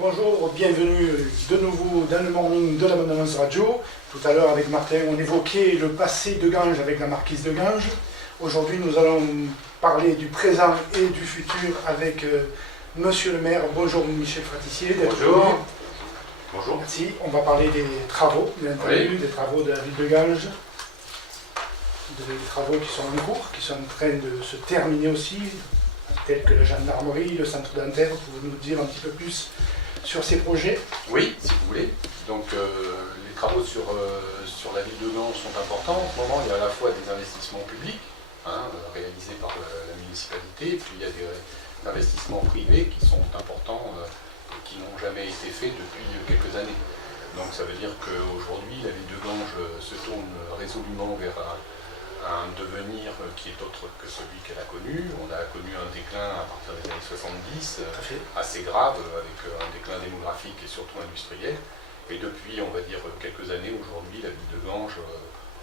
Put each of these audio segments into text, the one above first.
Bonjour, bienvenue de nouveau dans le morning de l'Abondance Radio. Tout à l'heure avec Martin, on évoquait le passé de Ganges avec la marquise de Ganges. Aujourd'hui, nous allons parler du présent et du futur avec Monsieur le maire. Bonjour Michel Fratissier. Bonjour. Bonjour. Merci. On va parler des travaux, bien entendu, des travaux de la ville de Ganges. Des travaux qui sont en cours, qui sont en train de se terminer aussi, tels que la gendarmerie, le centre dentaire. Pouvez-vous nous dire un petit peu plus sur ces projets? Oui, si vous voulez. Donc les travaux sur la ville de Ganges sont importants. En ce moment, il y a à la fois des investissements publics réalisés par la municipalité, et puis il y a des investissements privés qui sont importants et qui n'ont jamais été faits depuis quelques années. Donc ça veut dire qu'aujourd'hui, la ville de Ganges se tourne résolument vers un devenir qui est autre que celui qu'elle a connu. On a connu un déclin à partir des années 70, assez grave, avec un déclin démographique et surtout industriel. Et depuis, on va dire, quelques années, aujourd'hui, la ville de Ganges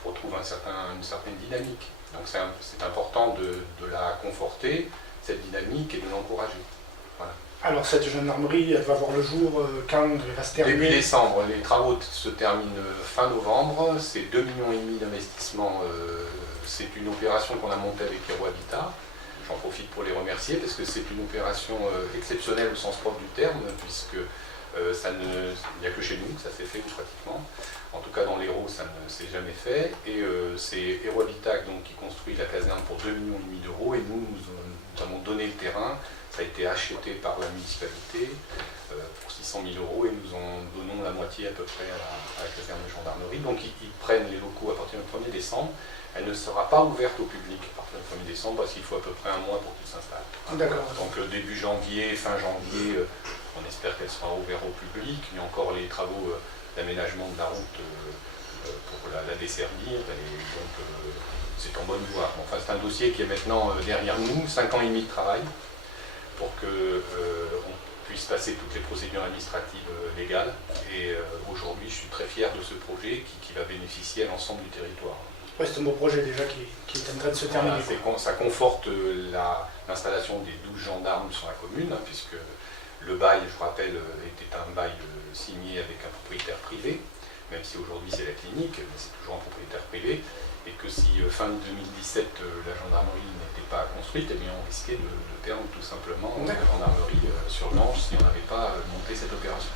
retrouve une certaine dynamique. Donc c'est important de la conforter, cette dynamique, et de l'encourager. Voilà. Alors cette gendarmerie, elle va voir le jour quand elle va se terminer? Début décembre, les travaux se terminent fin novembre, c'est 2,5 millions d'investissement. C'est une opération qu'on a montée avec Hero Habitat. J'en profite pour les remercier parce que c'est une opération exceptionnelle au sens propre du terme, puisque il n'y a que chez nous que ça s'est fait pratiquement. En tout cas dans l'Hérault, ça ne s'est jamais fait. Et c'est Hero Habitat donc, qui construit la caserne pour 2,5 millions d'euros, et nous avons donné le terrain. Ça a été acheté par la municipalité pour 600 000 euros, et nous en donnons la moitié à peu près à la caserne de gendarmerie. Donc ils prennent les locaux à partir du 1er décembre. Elle ne sera pas ouverte au public à partir du 1er décembre parce qu'il faut à peu près un mois pour qu'ils s'installent. Donc début janvier, fin janvier, on espère qu'elle sera ouverte au public. Il y a encore les travaux d'aménagement de la route pour la desservir, et donc c'est en bonne voie. Enfin, c'est un dossier qui est maintenant derrière nous, 5 ans et demi de travail, pour qu'on puisse passer toutes les procédures administratives légales. Et aujourd'hui, je suis très fier de ce projet qui va bénéficier à l'ensemble du territoire. Ouais, c'est un beau projet déjà qui est en train de se terminer. Voilà, ça conforte l'installation des 12 gendarmes sur la commune, puisque le bail, je vous rappelle, était un bail signé avec un propriétaire privé, même si aujourd'hui c'est la clinique, mais c'est toujours un propriétaire privé, et que si fin 2017 la gendarmerie n'était pas construite, eh bien on risquait de perdre tout simplement la gendarmerie sur Ganges si on n'avait pas monté cette opération.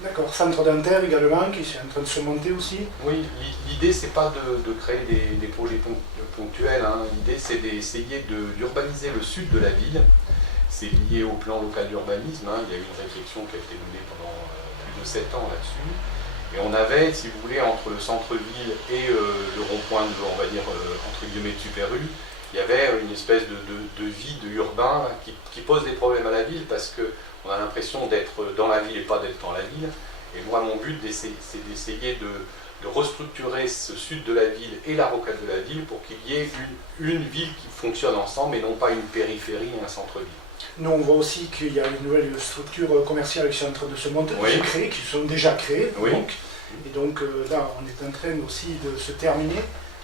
D'accord, centre dentaire également, qui est en train de se monter aussi. Oui, l'idée c'est pas de créer des projets ponctuels, l'idée c'est d'essayer d'urbaniser le sud de la ville. C'est lié au plan local d'urbanisme, il y a eu une réflexion qui a été menée pendant plus de 7 ans là-dessus. Et on avait, si vous voulez, entre le centre-ville et le rond-point, on va dire, entre guillemets, de Super U, il y avait une espèce de vide urbain qui pose des problèmes à la ville parce qu'on a l'impression d'être dans la ville et pas d'être dans la ville. Et moi, mon but, c'est d'essayer de restructurer ce sud de la ville et la rocade de la ville pour qu'il y ait une ville qui fonctionne ensemble et non pas une périphérie et un centre-ville. Nous, on voit aussi qu'il y a une nouvelle structure commerciale qui est en train de se monter, qui sont déjà créées. Oui. Et donc là, on est en train aussi de se terminer.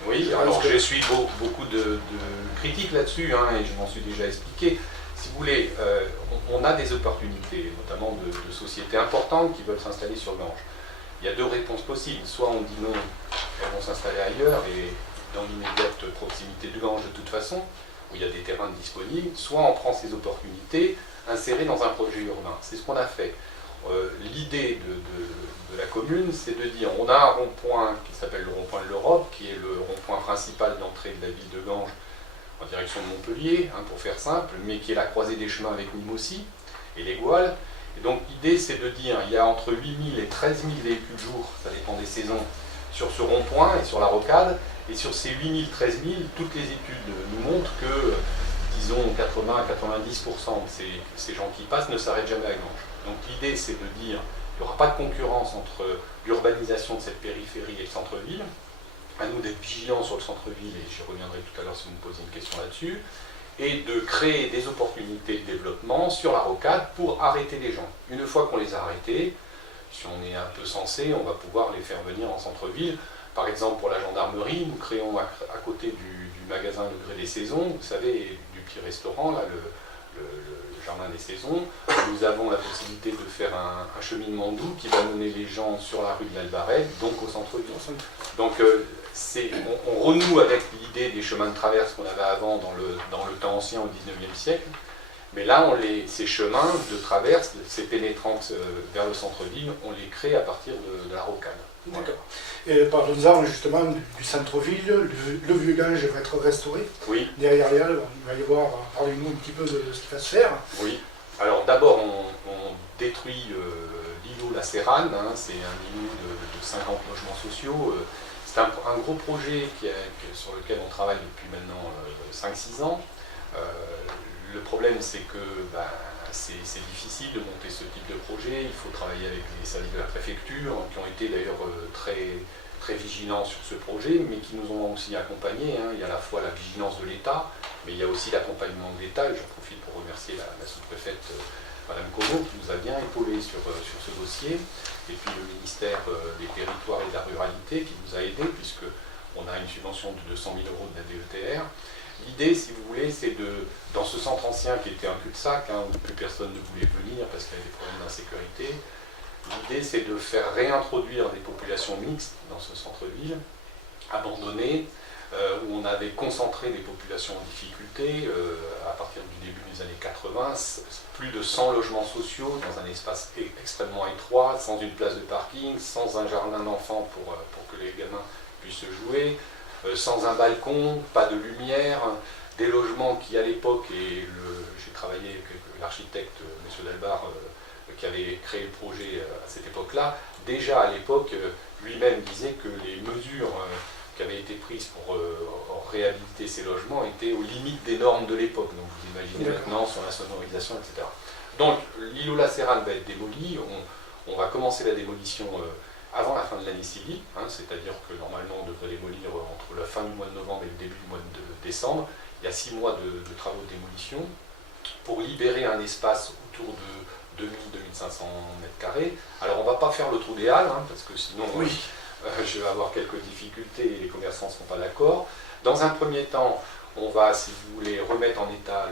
Oui, alors j'ai suivi beaucoup de critiques là-dessus, et je m'en suis déjà expliqué. Si vous voulez, on a des opportunités, notamment de sociétés importantes qui veulent s'installer sur Ganges. Il y a deux réponses possibles. Soit on dit non, elles vont s'installer ailleurs et dans l'immédiate proximité de Ganges de toute façon, où il y a des terrains disponibles, soit on prend ces opportunités insérées dans un projet urbain. C'est ce qu'on a fait. L'idée de la commune, c'est de dire, on a un rond-point qui s'appelle le rond-point de l'Europe, qui est le rond-point principal d'entrée de la ville de Ganges en direction de Montpellier, pour faire simple, mais qui est la croisée des chemins avec Nîmes aussi, et les Gouales. Et donc l'idée, c'est de dire, il y a entre 8 000 et 13 000 véhicules jour, ça dépend des saisons, sur ce rond-point et sur la rocade. Et sur ces 8 000, 13 000, toutes les études nous montrent que, disons, 80 à 90% de ces gens qui passent ne s'arrêtent jamais à Ganges. Donc l'idée, c'est de dire qu'il n'y aura pas de concurrence entre l'urbanisation de cette périphérie et le centre-ville. À nous d'être vigilants sur le centre-ville, et j'y reviendrai tout à l'heure si vous me posez une question là-dessus, et de créer des opportunités de développement sur la rocade pour arrêter les gens. Une fois qu'on les a arrêtés, si on est un peu sensé, on va pouvoir les faire venir en centre-ville. Par exemple, pour la gendarmerie, nous créons à côté du magasin Le Gré des Saisons, vous savez, du petit restaurant, là, le Jardin des Saisons. Nous avons la possibilité de faire un cheminement doux qui va mener les gens sur la rue de l'Albarède, donc au centre-ville. Donc on renoue avec l'idée des chemins de traverse qu'on avait avant dans le temps ancien au XIXe siècle. Mais là, ces chemins de traverse, ces pénétrantes vers le centre-ville, on les crée à partir de la rocade. D'accord. Et parlons-en justement du centre-ville, le vieux Gange va être restauré. Oui. Derrière les halles, il va y avoir, parlez-nous un petit peu de ce qui va se faire. Oui. Alors d'abord, on détruit l'îlot La Sérane, hein, c'est un îlot de 50 logements sociaux. C'est un gros projet sur lequel on travaille depuis maintenant 5-6 ans. Le problème, c'est que c'est difficile de monter ce type de projet. Il faut travailler avec les services de la préfecture, qui ont été d'ailleurs très, très vigilants sur ce projet, mais qui nous ont aussi accompagnés. Hein. Il y a à la fois la vigilance de l'État, mais il y a aussi l'accompagnement de l'État. Et j'en profite pour remercier la sous-préfète Madame Como, qui nous a bien épaulés sur ce dossier. Et puis le ministère des Territoires et de la Ruralité, qui nous a aidés, puisqu'on a une subvention de 200 000 € de la DETR. L'idée, si vous voulez, c'est dans ce centre ancien qui était un cul-de-sac, hein, où plus personne ne voulait venir parce qu'il y avait des problèmes d'insécurité, l'idée c'est de faire réintroduire des populations mixtes dans ce centre-ville, abandonné, où on avait concentré des populations en difficulté à partir du début des années 80, plus de 100 logements sociaux dans un espace extrêmement étroit, sans une place de parking, sans un jardin d'enfants pour que les gamins puissent jouer, sans un balcon, pas de lumière, des logements qui à l'époque, et j'ai travaillé avec l'architecte M. Dalbar qui avait créé le projet à cette époque-là, déjà à l'époque lui-même disait que les mesures qui avaient été prises pour réhabiliter ces logements étaient aux limites des normes de l'époque. Donc vous imaginez maintenant sur la sonorisation, etc. Donc l'îlot La Sérane va être démoli, on va commencer la démolition avant la fin de l'année civile, hein, c'est-à-dire que normalement on devrait démolir entre la fin du mois de novembre et le début du mois de décembre. Il y a 6 mois de travaux de démolition pour libérer un espace autour de 2000-2500 m². Alors on ne va pas faire le trou des halles, hein, parce que sinon oui. Je vais avoir quelques difficultés et les commerçants ne seront pas d'accord. Dans un premier temps, on va, si vous voulez, remettre en état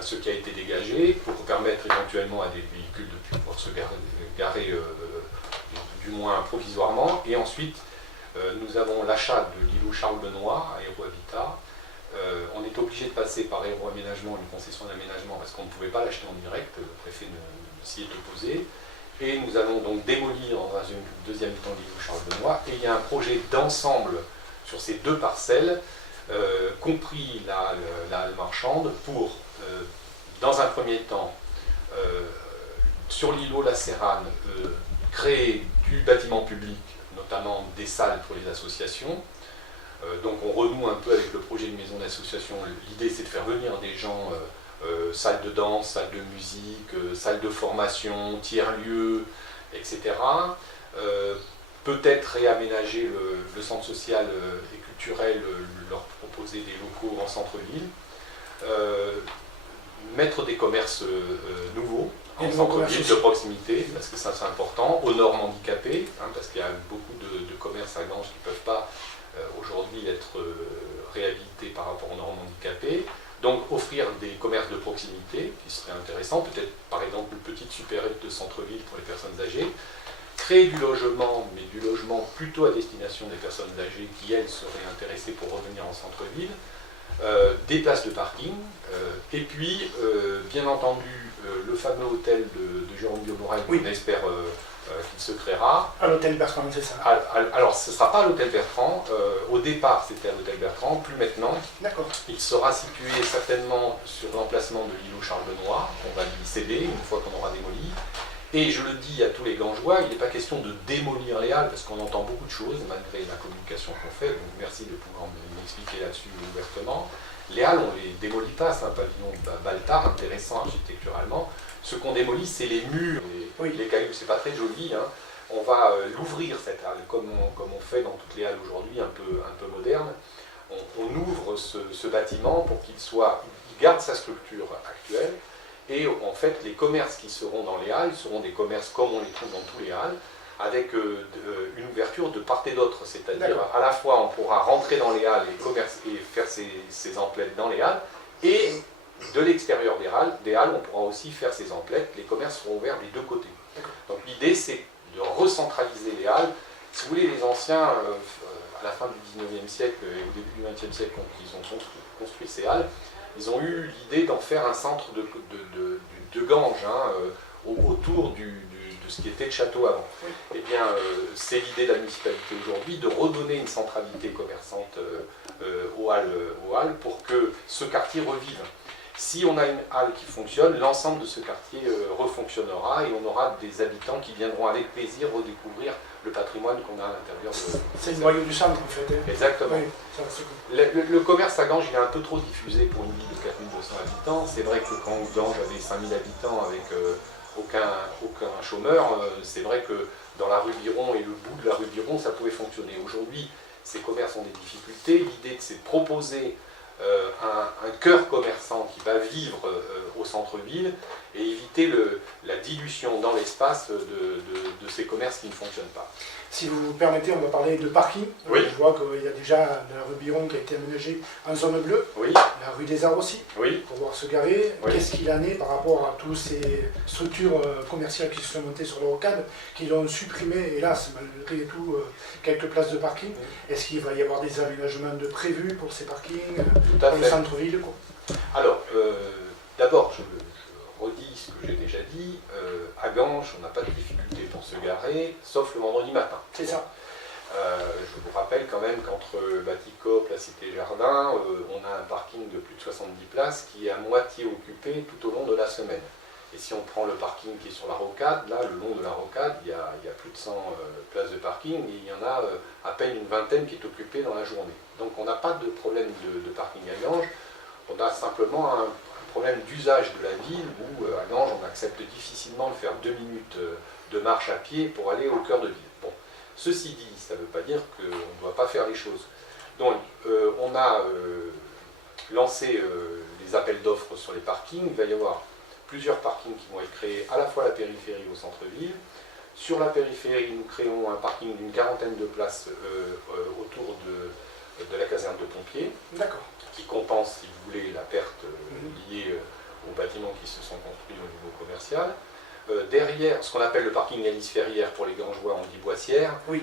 ce qui a été dégagé pour permettre éventuellement à des véhicules de pouvoir se garer du moins provisoirement. Et ensuite, nous avons l'achat de l'îlot Charles-Benoît à Aérohabitat. On est obligé de passer par Aéroaménagement, une concession d'aménagement, parce qu'on ne pouvait pas l'acheter en direct, le préfet s'y est opposé. Et nous allons donc démolir dans une deuxième temps l'îlot Charles-Benoît. Et il y a un projet d'ensemble sur ces 2 parcelles, compris la halle marchande, pour, dans un premier temps, sur l'îlot La Sérane, créer du bâtiment public, notamment des salles pour les associations. Donc on renoue un peu avec le projet de maison d'association. L'idée c'est de faire venir des gens, salles de danse, salles de musique, salles de formation, tiers-lieux, etc. Peut-être réaménager le centre social et culturel, leur proposer des locaux en centre-ville. Mettre des commerces nouveaux en centre-ville de proximité, parce que ça c'est important, aux normes handicapées, hein, parce qu'il y a beaucoup de commerces à Ganges qui ne peuvent pas aujourd'hui être réhabilités par rapport aux normes handicapées. Donc offrir des commerces de proximité qui seraient intéressants, peut-être par exemple une petite supérette de centre-ville pour les personnes âgées, créer du logement, mais du logement plutôt à destination des personnes âgées qui elles seraient intéressées pour revenir en centre-ville, des places de parking, et puis bien entendu le fameux hôtel de Jérôme Biomorel, oui. On espère qu'il se créera. À l'hôtel Bertrand, c'est ça? Alors ce ne sera pas à l'hôtel Bertrand, au départ c'était à l'hôtel Bertrand, plus maintenant. D'accord. Il sera situé certainement sur l'emplacement de l'îlot Charles-Benoît, qu'on va lui céder une fois qu'on aura démoli. Et je le dis à tous les Gangeois, il n'est pas question de démolir les halles, parce qu'on entend beaucoup de choses, malgré la communication qu'on fait, donc merci de pouvoir m'expliquer là-dessus ouvertement. Les halles, on ne les démolit pas, c'est un pavillon Baltard, intéressant architecturalement. Ce qu'on démolit, c'est les murs, les cailloux, c'est pas très joli. Hein. On va l'ouvrir, cette halle, comme on fait dans toutes les halles aujourd'hui, un peu modernes. On ouvre ce bâtiment pour qu'il garde sa structure actuelle. Et en fait, les commerces qui seront dans les halles seront des commerces comme on les trouve dans tous les halles, avec une ouverture de part et d'autre. C'est-à-dire, à la fois, on pourra rentrer dans les halles et faire ses emplettes dans les halles, Et de l'extérieur des halles, on pourra aussi faire ces emplettes. Les commerces seront ouverts des deux côtés. Donc l'idée, c'est de recentraliser les halles. Si vous voulez, les anciens, à la fin du 19e siècle et au début du 20e siècle, quand ils ont construit ces halles, ils ont eu l'idée d'en faire un centre de Ganges, hein, autour de ce qui était le château avant. Oui. Eh bien, c'est l'idée de la municipalité aujourd'hui, de redonner une centralité commerçante aux halles pour que ce quartier revive. Si on a une halle qui fonctionne, l'ensemble de ce quartier refonctionnera et on aura des habitants qui viendront avec plaisir redécouvrir le patrimoine qu'on a à l'intérieur de... C'est le noyau du centre en fait. Hein. Exactement. Oui, ça, c'est cool. Le commerce à Ganges, il est un peu trop diffusé pour une ville de 4200 habitants. C'est vrai que quand Ganges avait 5000 habitants avec aucun chômeur, c'est vrai que dans la rue Biron et le bout de la rue Biron, ça pouvait fonctionner. Aujourd'hui, ces commerces ont des difficultés. L'idée, c'est de proposer un cœur commerçant qui va vivre au centre-ville et éviter la dilution dans l'espace de ces commerces qui ne fonctionnent pas. Si vous permettez, on va parler de parking. Oui. Je vois qu'il y a déjà la rue Biron qui a été aménagée en zone bleue, Oui, la rue des Arts aussi, oui. pour pouvoir se garer. Oui. Qu'est-ce qu'il en est par rapport à toutes ces structures commerciales qui se sont montées sur le rocade, qui l'ont supprimé, hélas, malgré tout, quelques places de parking. Est-ce qu'il va y avoir des aménagements de prévus pour ces parkings, Tout à pour le fait. centre-ville, quoi? Alors, d'abord, je redis ce que j'ai déjà dit. À Ganges, on n'a pas de difficulté pour se garer, sauf le vendredi matin. C'est ça. Je vous rappelle quand même qu'entre Baticop, la Cité Jardin, on a un parking de plus de 70 places qui est à moitié occupé tout au long de la semaine. Et si on prend le parking qui est sur la rocade, là, le long de la rocade, il y a plus de 100 places de parking et il y en a à peine une vingtaine qui est occupée dans la journée. Donc on n'a pas de problème de parking à Ganges, on a simplement un problème d'usage de la ville où à Ganges on accepte difficilement de faire 2 minutes de marche à pied pour aller au cœur de ville. Bon. Ceci dit, ça ne veut pas dire qu'on ne doit pas faire les choses. Donc on a lancé les appels d'offres sur les parkings, il va y avoir plusieurs parkings qui vont être créés à la fois à la périphérie et au centre-ville. Sur la périphérie, nous créons un parking d'une quarantaine de places autour de la caserne de pompiers, qui compense, si vous voulez, la perte liée aux bâtiments qui se sont construits au niveau commercial. Derrière, ce qu'on appelle le parking Alice Ferrière, pour les Gangeois, on dit Boissière. Oui.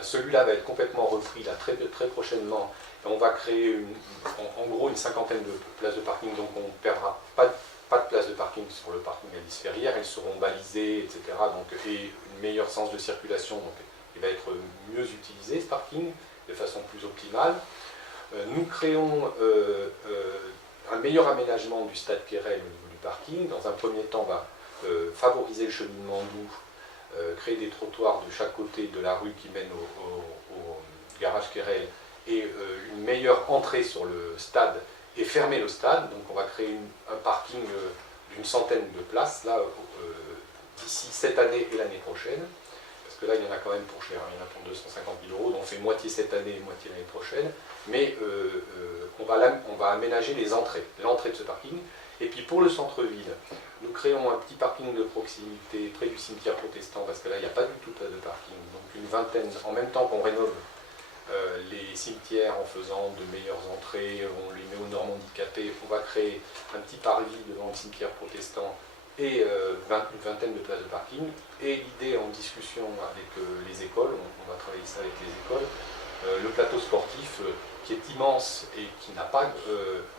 Celui-là va être complètement repris là, très prochainement. Et on va créer en gros une cinquantaine de places de parking, donc on ne perdra pas de place de parking sur le parking Alice Ferrière, ils seront balisés, etc. Donc, et un meilleur sens de circulation, donc il va être mieux utilisé ce parking de façon plus optimale. Nous créons un meilleur aménagement du stade Quérel au niveau du parking. Dans un premier temps, on va favoriser le cheminement doux, créer des trottoirs de chaque côté de la rue qui mène au garage Quérel et une meilleure entrée sur le stade et fermer le stade. Donc on va créer un parking d'une centaine de places là d'ici cette année et l'année prochaine. Parce que là, il y en a quand même pour cher, il y en a pour 250 000 €, donc on fait moitié cette année et moitié l'année prochaine. Mais on va aménager l'entrée de ce parking. Et puis pour le centre-ville, nous créons un petit parking de proximité près du cimetière protestant, parce que là, il n'y a pas du tout de place de parking. Donc une vingtaine, en même temps qu'on rénove les cimetières en faisant de meilleures entrées, on les met aux normes handicapés, on va créer un petit parvis devant le cimetière protestant et une vingtaine de places de parking. Et l'idée en discussion avec les écoles, on va travailler ça avec les écoles, le plateau sportif qui est immense et qui n'a pas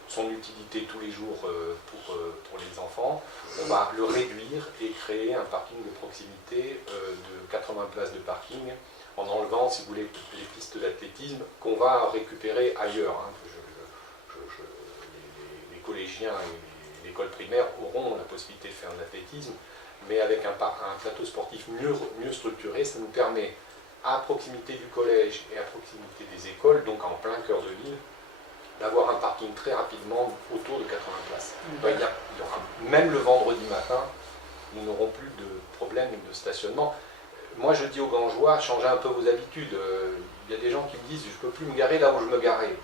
son utilité tous les jours pour les enfants, on va le réduire et créer un parking de proximité de 80 places de parking en enlevant, si vous voulez, les pistes d'athlétisme qu'on va récupérer ailleurs. Hein. Les collégiens et l'école primaire auront la possibilité de faire de l'athlétisme, mais avec un plateau sportif mieux structuré, ça nous permet, à proximité du collège et à proximité des écoles, donc en plein cœur de ville, d'avoir un parking très rapidement autour de 80 places. Donc, il y aura, même le vendredi matin, nous n'aurons plus de problème de stationnement. Moi, je dis aux Gangeois, changez un peu vos habitudes. Il y a des gens qui me disent, je ne peux plus me garer là où je me garais.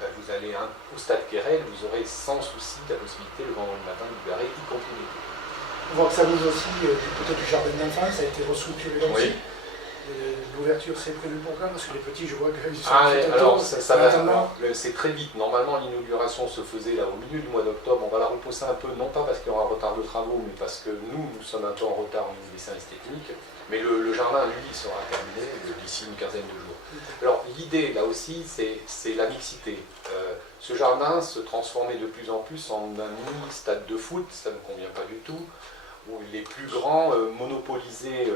Vous allez au stade Quérel, vous aurez sans souci la possibilité le vendredi matin de vous garer, y compris l'été. On voit que ça bouge aussi du côté du jardin d'enfants, ça a été restructuré là aussi. L'ouverture, c'est prévu pour quand? Parce que les petits, je vois qu'ils sont alors c'est très vite. Normalement, l'inauguration se faisait là au milieu du mois d'octobre. On va la repousser un peu, non pas parce qu'il y aura un retard de travaux, mais parce que nous sommes un peu en retard au niveau des services techniques. Mais le jardin, lui, il sera terminé d'ici une quinzaine de jours. Alors, l'idée, là aussi, c'est la mixité. Ce jardin se transformait de plus en plus en un mini-stade de foot, ça ne me convient pas du tout, où les plus grands monopolisaient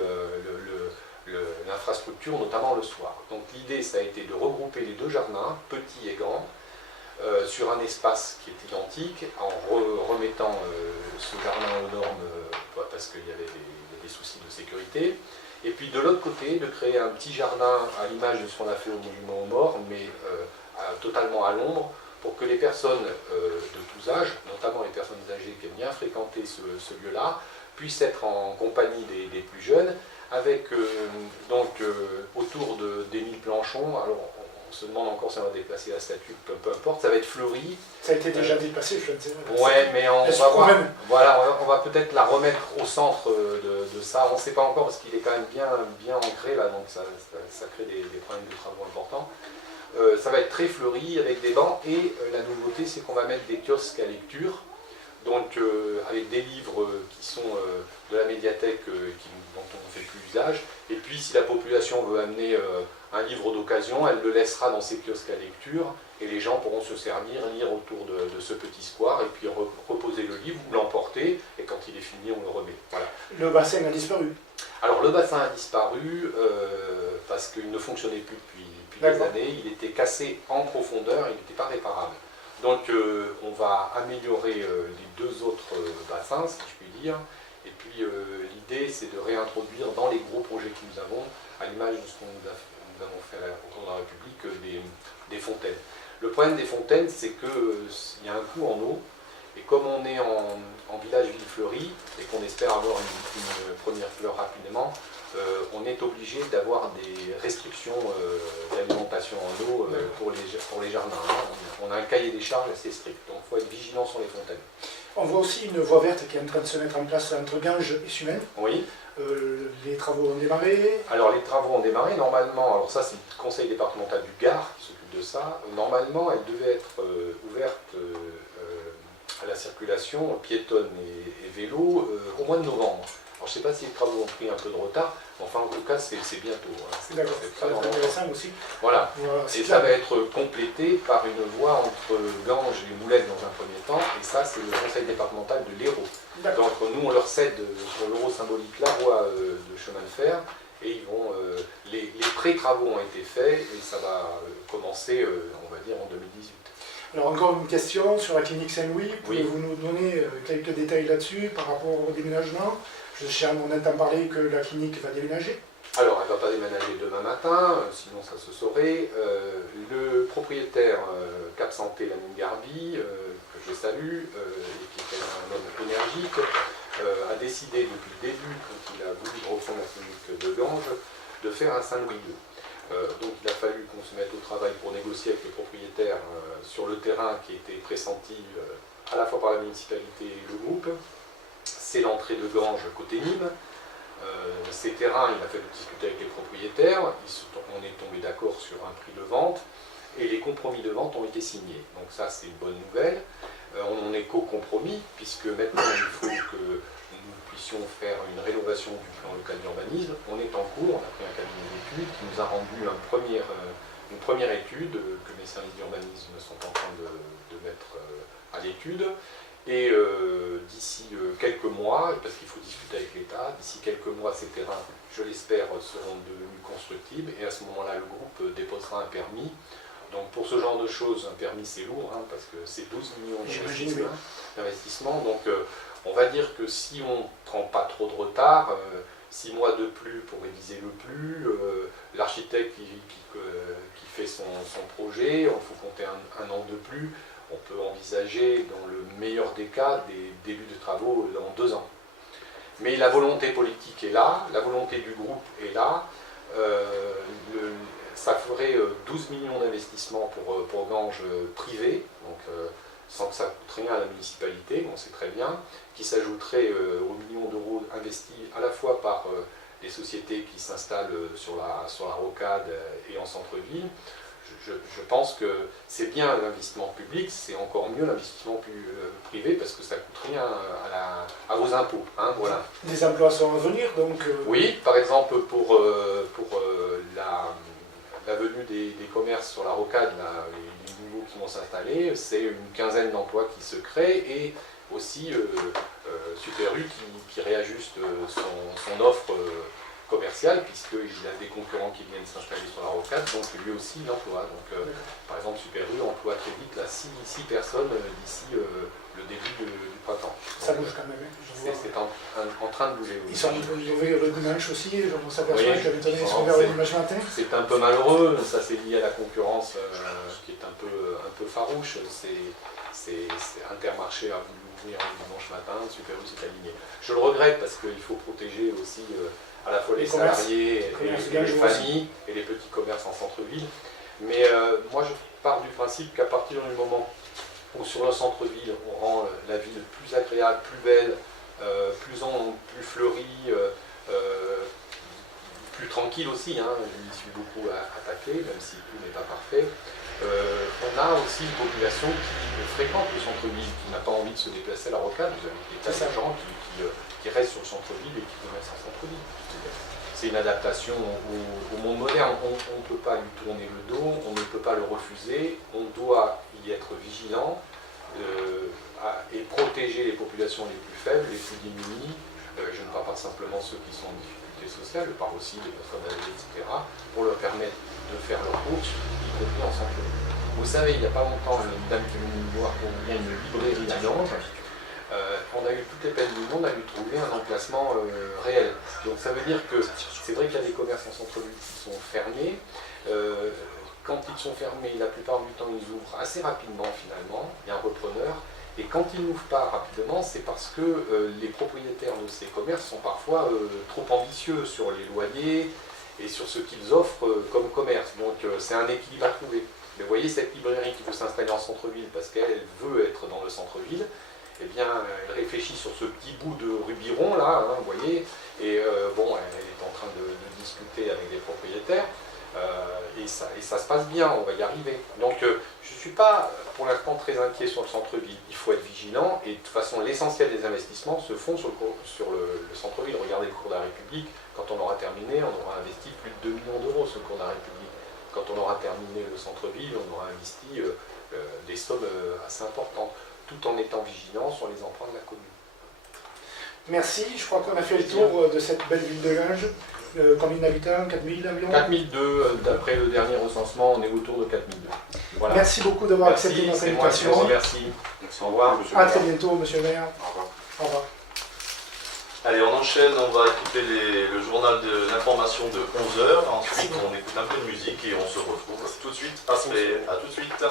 l'infrastructure, notamment le soir. Donc l'idée, ça a été de regrouper les deux jardins, petits et grands, sur un espace qui est identique, en remettant ce jardin aux normes, parce qu'il y avait des soucis de sécurité. Et puis de l'autre côté, de créer un petit jardin à l'image de ce qu'on a fait au Monument aux Morts, mais totalement à l'ombre, pour que les personnes de tous âges, notamment les personnes âgées qui aiment bien fréquenter ce lieu-là, puissent être en compagnie des plus jeunes, avec autour d'Émile Planchon. Alors on se demande encore si on va déplacer la statue, peu importe, ça va être fleuri. Ça a été déjà déplacé, je ne sais pas. Ouais, mais on va peut-être la remettre au centre de ça. On ne sait pas encore parce qu'il est quand même bien ancré là, donc ça crée des problèmes de travaux importants. Ça va être très fleuri avec des bancs et la nouveauté c'est qu'on va mettre des kiosques à lecture, donc avec des livres qui sont de la médiathèque dont on ne fait plus usage. Et puis si la population veut amener un livre d'occasion, elle le laissera dans ces kiosques à lecture et les gens pourront se servir, lire autour de ce petit square et puis reposer le livre ou l'emporter et quand il est fini on le remet. Voilà. Le bassin a disparu. Alors le bassin a disparu parce qu'il ne fonctionnait plus depuis des années, il était cassé en profondeur, il n'était pas réparable. Donc on va améliorer les deux autres bassins, si je puis dire, et puis l'idée c'est de réintroduire dans les gros projets que nous avons, à l'image de ce que nous avons fait au cours de la République, des fontaines. Le problème des fontaines, c'est qu'il y a un coût en eau, et comme on est en village ville fleurie, et qu'on espère avoir une première fleur rapidement, on est obligé d'avoir des restrictions d'alimentation en eau pour les jardins. On a un cahier des charges assez strict, donc il faut être vigilant sur les fontaines. On voit aussi une voie verte qui est en train de se mettre en place entre Ganges et Sumène. Oui. Les travaux ont démarré. Alors les travaux ont démarré, normalement, alors ça c'est le conseil départemental du Gard qui s'occupe de ça, normalement elle devait être ouverte à la circulation piétonne et vélo au mois de novembre. Alors je ne sais pas si les travaux ont pris un peu de retard, mais enfin en tout cas c'est bientôt. Hein. D'accord, ça va être intéressant aussi. Voilà, et ça va être complété par une voie entre Ganges et Moulette dans un premier temps, et ça c'est le conseil départemental de l'Hérault. Donc nous on leur cède pour l'euro symbolique la voie de chemin de fer, et ils vont, les pré-travaux ont été faits, et ça va commencer, on va dire, en 2018. Alors encore une question sur la clinique Saint-Louis, pouvez-vous nous donner quelques détails là-dessus par rapport au déménagement? On entend parler que la clinique va déménager. Alors, elle ne va pas déménager demain matin, sinon ça se saurait. Le propriétaire Cap Santé, Lamine Garbi, que je salue, et qui est un homme énergique, a décidé depuis le début, quand il a voulu reprendre la clinique de Ganges, de faire un Saint-Louis II. Donc il a fallu qu'on se mette au travail pour négocier avec le propriétaire sur le terrain qui était pressenti à la fois par la municipalité et le groupe. C'est l'entrée de Ganges côté Nîmes. Ces terrains, il a fallu discuter avec les propriétaires, on est tombé d'accord sur un prix de vente et les compromis de vente ont été signés. Donc ça c'est une bonne nouvelle. On en est qu'au compromis puisque maintenant il faut que nous puissions faire une rénovation du plan local d'urbanisme. On est en cours, on a pris un cabinet d'études qui nous a rendu une première étude que mes services d'urbanisme sont en train de mettre à l'étude. Et d'ici quelques mois, parce qu'il faut discuter avec l'État, d'ici quelques mois, ces terrains, je l'espère, seront devenus constructibles. Et à ce moment-là, le groupe déposera un permis. Donc pour ce genre de choses, un permis c'est lourd, hein, parce que c'est 12 millions d'investissement. Donc on va dire que si on ne prend pas trop de retard, 6 mois de plus pour réviser le plus, l'architecte qui fait son projet, il faut compter un an de plus. On peut envisager, dans le meilleur des cas, des débuts de travaux dans 2 ans. Mais la volonté politique est là, la volonté du groupe est là. Ça ferait 12 millions d'investissements pour Ganges privé, donc sans que ça coûte rien à la municipalité, on sait très bien, qui s'ajouterait aux millions d'euros investis à la fois par des sociétés qui s'installent sur la rocade et en centre-ville. Je pense que c'est bien l'investissement public, c'est encore mieux l'investissement privé parce que ça ne coûte rien à vos impôts. Hein, voilà. Des emplois sont à venir, donc... Oui, par exemple, pour la venue des commerces sur la rocade, là, les nouveaux qui vont s'installer, c'est une quinzaine d'emplois qui se créent et aussi Super U qui réajuste son offre commerciale puisqu'il a des concurrents qui viennent s'installer sur la rocade, donc lui aussi il emploie. Donc, par exemple, Super U emploie très vite là, 6 personnes d'ici le début du printemps. Ça bouge quand même. C'est en train de bouger. Ils sont ouverts le dimanche aussi, on s'aperçoit que ils sont ouverts le dimanche matin. C'est un peu malheureux, ça c'est lié à la concurrence qui est un peu farouche. C'est Intermarché a voulu ouvrir le dimanche matin, Super U s'est aligné. Je le regrette parce qu'il faut protéger aussi à la fois les salariés et les familles et les petits commerces en centre-ville. Mais moi je pars du principe qu'à partir du moment où sur le centre-ville on rend la ville plus agréable, plus belle, plus fleurie, plus tranquille aussi, hein. Je m'y suis beaucoup attaqué, même si tout n'est pas parfait. On a aussi une population qui fréquente le centre-ville, qui n'a pas envie de se déplacer à la rocade. Vous avez des tas de gens qui restent sur le centre-ville et qui commercent en centre-ville. C'est une adaptation au monde moderne. On ne peut pas lui tourner le dos, on ne peut pas le refuser, on doit y être vigilant et protéger les populations les plus faibles, les plus démunies. Je ne parle pas simplement ceux qui sont en difficulté sociale, je parle aussi des personnes âgées, etc., pour leur permettre de faire leurs courses, y compris en centre-ville. Vous savez, il n'y a pas longtemps, une dame qui est venue nous voir pour ouvrir une librairie à Nantes. On a eu toutes les peines du monde à lui trouver un emplacement réel. Donc ça veut dire que c'est vrai qu'il y a des commerces en centre-ville qui sont fermés. Quand ils sont fermés, la plupart du temps, ils ouvrent assez rapidement finalement. Il y a un repreneur. Et quand ils n'ouvrent pas rapidement, c'est parce que les propriétaires de ces commerces sont parfois trop ambitieux sur les loyers et sur ce qu'ils offrent comme commerce. Donc c'est un équilibre à trouver. Mais vous voyez, cette librairie qui veut s'installer en centre-ville parce qu'elle veut être dans le centre-ville, eh bien, elle réfléchit sur ce petit bout de Rubiron, là, hein, vous voyez, et bon, elle est en train de discuter avec des propriétaires, et ça se passe bien, on va y arriver. Donc, je ne suis pas, pour l'instant, très inquiet sur le centre-ville. Il faut être vigilant, et de toute façon, l'essentiel des investissements se font sur le centre-ville. Regardez le cours de la République, quand on aura terminé, on aura investi plus de 2 millions d'euros sur le cours de la République. Quand on aura terminé le centre-ville, on aura investi des sommes assez importantes, tout en étant vigilant sur les emprunts de la commune. Merci, je crois qu'on a fait le tour de cette belle ville de Ganges. Combien d'habitants? 4000 environ? 4002, d'après le dernier recensement, on est autour de 4002. Voilà. Merci beaucoup d'avoir accepté notre invitation. Merci. Au revoir. À très bientôt, monsieur le maire. Au revoir. Au revoir. Allez, on enchaîne, on va écouter le journal de l'information de 11h. Ensuite, on écoute un peu de musique et on se retrouve tout de suite après. À tout de suite.